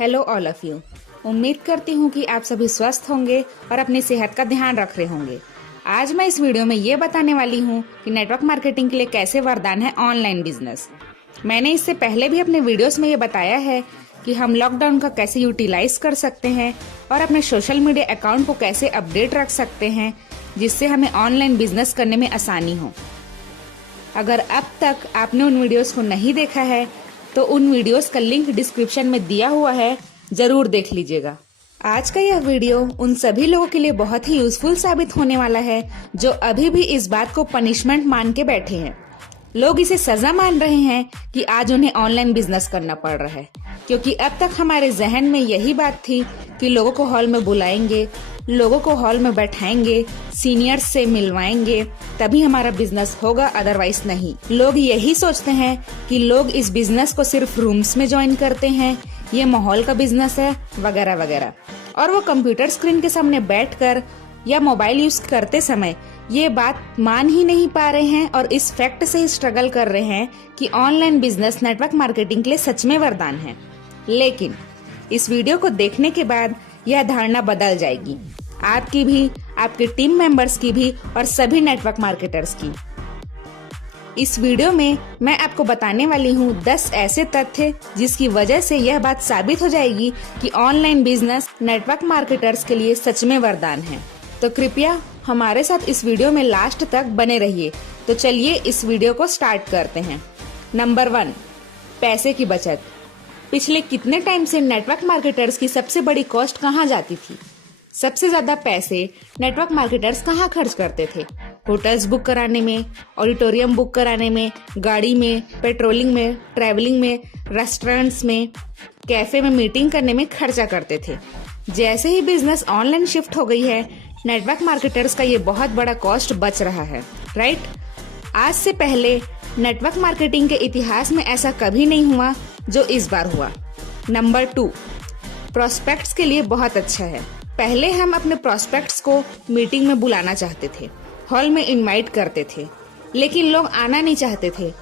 Hello all of you. उम्मीद करती हूँ कि आप सभी स्वस्थ होंगे और अपनी सेहत का ध्यान रख रहे होंगे। आज मैं इस वीडियो में ये बताने वाली हूँ कि नेटवर्क मार्केटिंग के लिए कैसे वरदान है ऑनलाइन बिजनेस। मैंने इससे पहले भी अपने वीडियोस में ये बताया है कि हम लॉकडाउन का कैसे यूटिलाइज कर सकते हैं और अपने सोशल मीडिया अकाउंट को कैसे अपडेट रख सकते हैं, जिससे हमें ऑनलाइन बिजनेस करने में आसानी हो। अगर अब तक आपने उन वीडियोस को नहीं देखा है तो उन वीडियोस का लिंक डिस्क्रिप्शन में दिया हुआ है, जरूर देख लीजिएगा। आज का यह वीडियो उन सभी लोगों के लिए बहुत ही यूजफुल साबित होने वाला है जो अभी भी इस बात को पनिशमेंट मान के बैठे हैं। लोग इसे सजा मान रहे हैं कि आज उन्हें ऑनलाइन बिजनेस करना पड़ रहा है, क्योंकि अब तक हमारे जहन में यही बात थी कि लोगों को हॉल में बुलाएंगे, लोगों को हॉल में बैठाएंगे, सीनियर्स से मिलवाएंगे, तभी हमारा बिजनेस होगा, अदरवाइज नहीं। लोग यही सोचते हैं कि लोग इस बिजनेस को सिर्फ रूम्स में ज्वाइन करते हैं, ये माहौल का बिजनेस है वगैरह वगैरह, और वो कंप्यूटर स्क्रीन के सामने बैठकर या मोबाइल यूज करते समय ये बात मान ही नहीं पा रहे हैं और इस फैक्ट से ही स्ट्रगल कर रहे हैं कि ऑनलाइन बिजनेस नेटवर्क मार्केटिंग के लिए सच में वरदान है। लेकिन इस वीडियो को देखने के बाद यह धारणा बदल जाएगी, आपकी भी, आपके टीम मेंबर्स की भी और सभी नेटवर्क मार्केटर्स की। इस वीडियो में मैं आपको बताने वाली हूँ 10 ऐसे तथ्य जिसकी वजह से यह बात साबित हो जाएगी कि ऑनलाइन बिजनेस नेटवर्क मार्केटर्स के लिए सच में वरदान है। तो कृपया हमारे साथ इस वीडियो में लास्ट तक बने रहिए। तो चलिए इस वीडियो को स्टार्ट करते हैं। नंबर 1, पैसे की बचत। पिछले कितने टाइम से नेटवर्क मार्केटर्स की सबसे बड़ी कॉस्ट कहाँ जाती थी? सबसे ज्यादा पैसे नेटवर्क मार्केटर्स कहाँ खर्च करते थे? होटल्स बुक कराने में, ऑडिटोरियम बुक कराने में, गाड़ी में, पेट्रोलिंग में, ट्रैवलिंग में, रेस्टोरेंट्स में, कैफे में मीटिंग करने में खर्चा करते थे। जैसे ही बिजनेस ऑनलाइन शिफ्ट हो गई है, नेटवर्क मार्केटर्स का ये बहुत बड़ा कॉस्ट बच रहा है, राइट? आज से पहले नेटवर्क मार्केटिंग के इतिहास में ऐसा कभी नहीं हुआ जो इस बार हुआ। नंबर 2, प्रोस्पेक्ट्स के लिए बहुत अच्छा है। पहले हम अपने प्रोस्पेक्ट्स को मीटिंग में बुलाना चाहते थे, हॉल में इनवाइट करते थे, लेकिन लोग आना नहीं चाहते थे।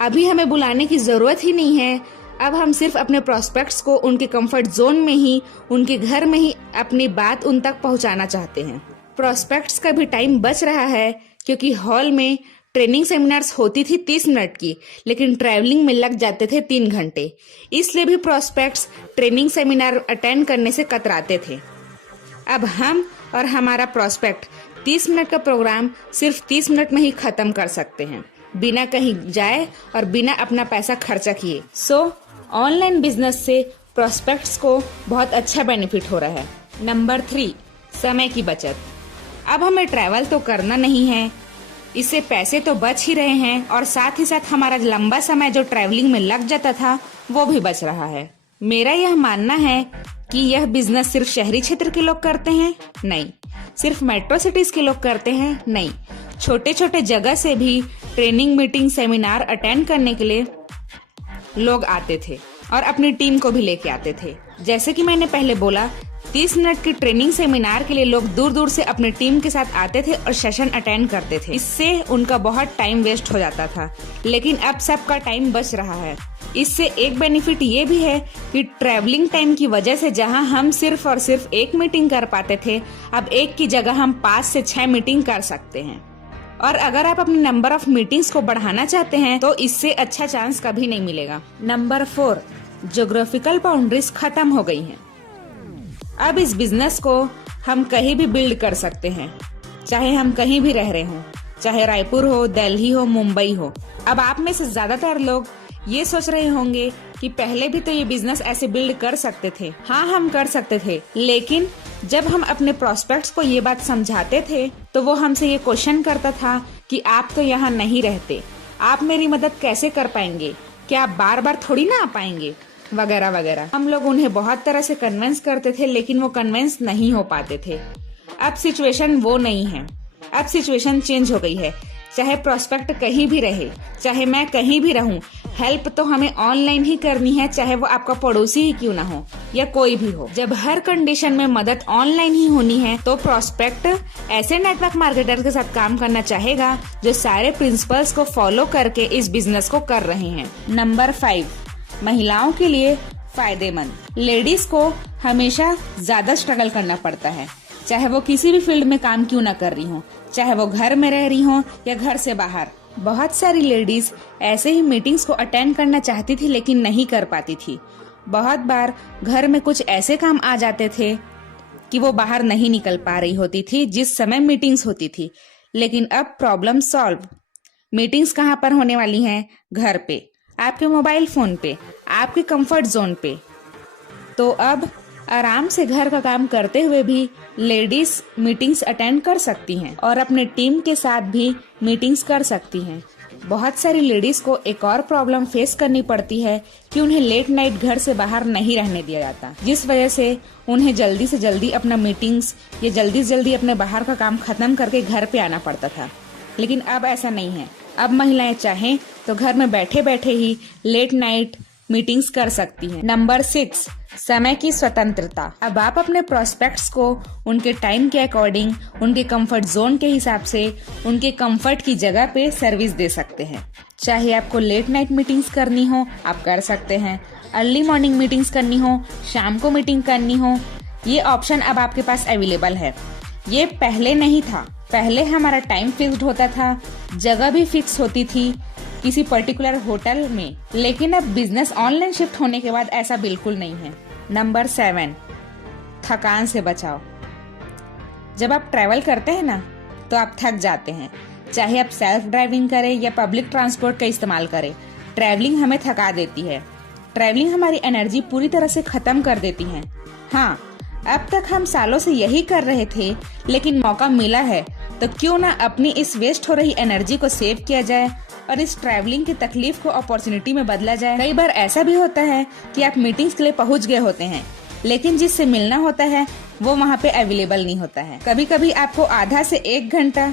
अभी हमें बुलाने की जरूरत ही नहीं है। अब हम सिर्फ अपने प्रोस्पेक्ट्स को उनके कंफर्ट जोन में ही, उनके घर में ही अपनी बात उन तक पहुंचाना चाहते हैं। प्रोस्पेक्ट्स का भी टाइम बच रहा है, क्योंकि हॉल में ट्रेनिंग सेमिनार्स होती थी 30 मिनट की, लेकिन ट्रैवलिंग में लग जाते थे 3 घंटे। इसलिए भी प्रोस्पेक्ट्स ट्रेनिंग सेमिनार अटेंड करने से कतराते थे। अब हम और हमारा प्रोस्पेक्ट 30 मिनट का प्रोग्राम सिर्फ 30 मिनट में ही खत्म कर सकते हैं, बिना कहीं जाए और बिना अपना पैसा खर्चा किए। ऑनलाइन बिजनेस से प्रोस्पेक्ट्स को बहुत अच्छा बेनिफिट हो रहा है। नंबर 3, समय की बचत। अब हमें ट्रैवल तो करना नहीं है, इससे पैसे तो बच ही रहे हैं और साथ ही साथ हमारा लंबा समय जो ट्रैवलिंग में लग जाता था वो भी बच रहा है। मेरा यह मानना है कि यह बिजनेस सिर्फ शहरी क्षेत्र के लोग करते हैं, नहीं। सिर्फ मेट्रो सिटीज के लोग करते हैं, नहीं। छोटे छोटे जगह से भी ट्रेनिंग, मीटिंग, सेमिनार अटेंड करने के लिए लोग आते थे और अपनी टीम को भी लेके आते थे। जैसे कि मैंने पहले बोला, 30 मिनट की ट्रेनिंग सेमिनार के लिए लोग दूर दूर से अपनी टीम के साथ आते थे और सेशन अटेंड करते थे। इससे उनका बहुत टाइम वेस्ट हो जाता था, लेकिन अब सबका टाइम बच रहा है। इससे एक बेनिफिट ये भी है कि ट्रैवलिंग टाइम की वजह से जहां हम सिर्फ और सिर्फ 1 मीटिंग कर पाते थे, अब 1 की जगह हम 5 से 6 मीटिंग कर सकते हैं। और अगर आप अपने नंबर ऑफ मीटिंग्स को बढ़ाना चाहते हैं तो इससे अच्छा चांस कभी नहीं मिलेगा। नंबर 4, ज्योग्राफिकल बाउंड्रीज खत्म हो गई हैं। अब इस बिजनेस को हम कहीं भी बिल्ड कर सकते हैं, चाहे हम कहीं भी रह रहे हों, चाहे रायपुर हो, दिल्ली हो, मुंबई हो। अब आप में से ज्यादातर लोग ये सोच रहे होंगे कि पहले भी तो ये बिजनेस ऐसे बिल्ड कर सकते थे। हाँ, हम कर सकते थे, लेकिन जब हम अपने प्रोस्पेक्ट्स को ये बात समझाते थे तो वो हमसे ये क्वेश्चन करता था कि आप तो यहाँ नहीं रहते, आप मेरी मदद कैसे कर पाएंगे, क्या आप बार बार थोड़ी ना आ पाएंगे, वगैरह वगैरह। हम लोग उन्हें बहुत तरह से कन्विंस करते थे, लेकिन वो कन्विंस नहीं हो पाते थे। अब सिचुएशन वो नहीं है, अब सिचुएशन चेंज हो गई है। चाहे प्रोस्पेक्ट कहीं भी रहे, चाहे मैं कहीं भी रहूं, हेल्प तो हमें ऑनलाइन ही करनी है, चाहे वो आपका पड़ोसी ही क्यों ना हो या कोई भी हो। जब हर कंडीशन में मदद ऑनलाइन ही होनी है तो प्रोस्पेक्ट ऐसे नेटवर्क मार्केटर के साथ काम करना चाहेगा जो सारे प्रिंसिपल्स को फॉलो करके इस बिजनेस को कर रहे हैं। नंबर 5, महिलाओं के लिए फायदेमंद। लेडीज को हमेशा ज्यादा स्ट्रगल करना पड़ता है, चाहे वो किसी भी फील्ड में काम क्यों ना कर रही हो, चाहे वो घर में रह रही हो या घर से बाहर। बहुत सारी लेडीज ऐसे ही मीटिंग्स को अटेंड करना चाहती थी लेकिन नहीं कर पाती थी। बहुत बार घर में कुछ ऐसे काम आ जाते थे कि वो बाहर नहीं निकल पा रही होती थी जिस समय मीटिंग्स होती थी। लेकिन अब प्रॉब्लम सॉल्व। मीटिंग्स कहाँ पर होने वाली हैं? घर पे, आपके मोबाइल फोन पे, आपके कंफर्ट जोन पे। तो अब आराम से घर का काम करते हुए भी लेडीज मीटिंग्स अटेंड कर सकती हैं और अपने टीम के साथ भी मीटिंग्स कर सकती हैं। बहुत सारी लेडीज को एक और प्रॉब्लम फेस करनी पड़ती है कि उन्हें लेट नाइट घर से बाहर नहीं रहने दिया जाता, जिस वजह से उन्हें जल्दी से जल्दी अपना मीटिंग्स या जल्दी से जल्दी अपने बाहर का काम खत्म करके घर पे आना पड़ता था। लेकिन अब ऐसा नहीं है। अब महिलाएं चाहें तो घर में बैठे बैठे ही लेट नाइट मीटिंग्स कर सकती हैं। नंबर 6, समय की स्वतंत्रता। अब आप अपने प्रोस्पेक्ट्स को उनके टाइम के अकॉर्डिंग, उनके कंफर्ट जोन के हिसाब से, उनके कंफर्ट की जगह पे सर्विस दे सकते हैं। चाहे आपको लेट नाइट मीटिंग्स करनी हो, आप कर सकते हैं। अर्ली मॉर्निंग मीटिंग्स करनी हो, शाम को मीटिंग करनी हो, ये ऑप्शन अब आपके पास अवेलेबल है। ये पहले नहीं था। पहले हमारा टाइम फिक्स्ड होता था, जगह भी फिक्स होती थी किसी पर्टिकुलर होटल में। लेकिन अब बिजनेस ऑनलाइन शिफ्ट होने के बाद ऐसा बिल्कुल नहीं है। नंबर 7, थकान से बचाओ। जब आप ट्रैवल करते हैं ना तो आप थक जाते हैं, चाहे आप सेल्फ ड्राइविंग करें या पब्लिक ट्रांसपोर्ट का इस्तेमाल करें। ट्रैवलिंग हमें थका देती है। ट्रैवलिंग हमारी एनर्जी पूरी तरह से खत्म कर देती है। हाँ, अब तक हम सालों से यही कर रहे थे, लेकिन मौका मिला है तो क्यों ना अपनी इस वेस्ट हो रही एनर्जी को सेव किया जाए और इस ट्रैवलिंग की तकलीफ को अपॉर्चुनिटी में बदला जाए। कई बार ऐसा भी होता है कि आप मीटिंग्स के लिए पहुंच गए होते हैं, लेकिन जिससे मिलना होता है वो वहाँ पे अवेलेबल नहीं होता है। कभी कभी आपको आधा से 1 घंटा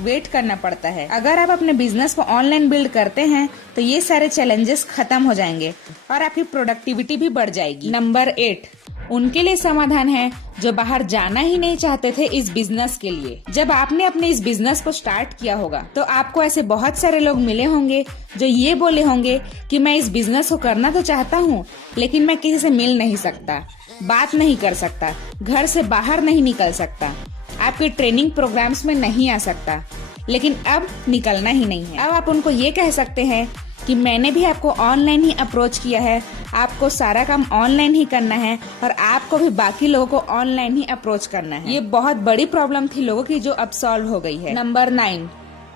वेट करना पड़ता है। अगर आप अपने बिजनेस को ऑनलाइन बिल्ड करते हैं तो ये सारे चैलेंजेस खत्म हो जाएंगे और आपकी प्रोडक्टिविटी भी बढ़ जाएगी। नंबर 8, उनके लिए समाधान है जो बाहर जाना ही नहीं चाहते थे इस बिजनेस के लिए। जब आपने अपने इस बिजनेस को स्टार्ट किया होगा तो आपको ऐसे बहुत सारे लोग मिले होंगे जो ये बोले होंगे कि मैं इस बिजनेस को करना तो चाहता हूँ, लेकिन मैं किसी से मिल नहीं सकता, बात नहीं कर सकता, घर से बाहर नहीं निकल सकता, आपके ट्रेनिंग प्रोग्राम्स में नहीं आ सकता। लेकिन अब निकलना ही नहीं है। अब आप उनको ये कह सकते हैं कि मैंने भी आपको ऑनलाइन ही अप्रोच किया है, आपको सारा काम ऑनलाइन ही करना है और आपको भी बाकी लोगों को ऑनलाइन ही अप्रोच करना है। ये बहुत बड़ी प्रॉब्लम थी लोगों की जो अब सॉल्व हो गई है। Number 9,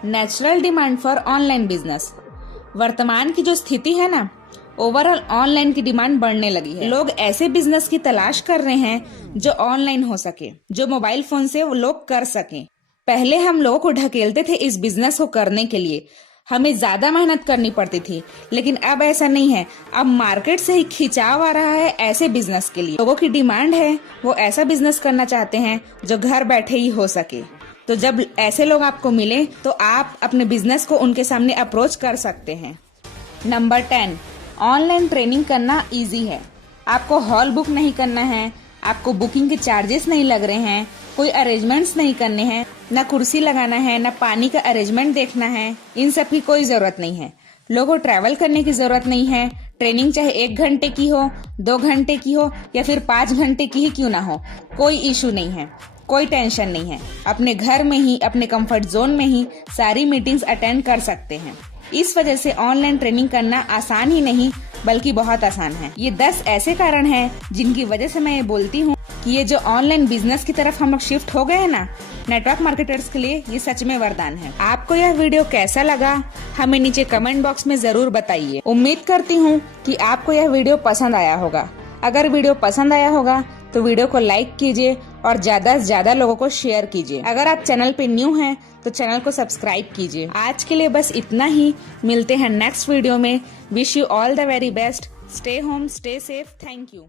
natural demand for online business. वर्तमान की जो स्थिति है ना, ओवरऑल ऑनलाइन की डिमांड बढ़ने लगी है। लोग ऐसे बिजनेस की तलाश कर रहे हैं जो ऑनलाइन हो सके, जो मोबाइल फोन से वो लोग कर सकें। पहले हम लोगों को ढकेलते थे इस बिजनेस को करने के लिए, हमें ज्यादा मेहनत करनी पड़ती थी, लेकिन अब ऐसा नहीं है। अब मार्केट से ही खिंचाव आ रहा है ऐसे बिजनेस के लिए। लोगों की डिमांड है, वो ऐसा बिजनेस करना चाहते हैं जो घर बैठे ही हो सके। तो जब ऐसे लोग आपको मिले तो आप अपने बिजनेस को उनके सामने अप्रोच कर सकते हैं। नंबर 10, ऑनलाइन ट्रेनिंग करना इजी है। आपको हॉल बुक नहीं करना है, आपको बुकिंग के चार्जेस नहीं लग रहे हैं, कोई अरेंजमेंट्स नहीं करने हैं, न कुर्सी लगाना है, न पानी का अरेंजमेंट देखना है। इन सब की कोई जरूरत नहीं है। लोगों को ट्रैवल करने की जरूरत नहीं है। ट्रेनिंग चाहे 1 घंटे की हो, 2 घंटे की हो या फिर 5 घंटे की ही क्यों ना हो, कोई इशू नहीं है, कोई टेंशन नहीं है। अपने घर में ही, अपने कंफर्ट जोन में ही सारी मीटिंग्स अटेंड कर सकते हैं। इस वजह से ऑनलाइन ट्रेनिंग करना आसान ही नहीं बल्कि बहुत आसान है। ये 10 ऐसे कारण हैं जिनकी वजह से मैं ये बोलती हूँ कि ये जो ऑनलाइन बिजनेस की तरफ हम लोग शिफ्ट हो गए हैं ना, नेटवर्क मार्केटर्स के लिए ये सच में वरदान है। आपको यह वीडियो कैसा लगा हमें नीचे कमेंट बॉक्स में जरूर बताइए। उम्मीद करती हूँ कि आपको यह वीडियो पसंद आया होगा। अगर वीडियो पसंद आया होगा तो वीडियो को लाइक कीजिए और ज्यादा से ज्यादा लोगों को शेयर कीजिए। अगर आप चैनल पे न्यू हैं तो चैनल को सब्सक्राइब कीजिए। आज के लिए बस इतना ही। मिलते हैं नेक्स्ट वीडियो में। Wish you all the very best. Stay home, stay safe. Thank you.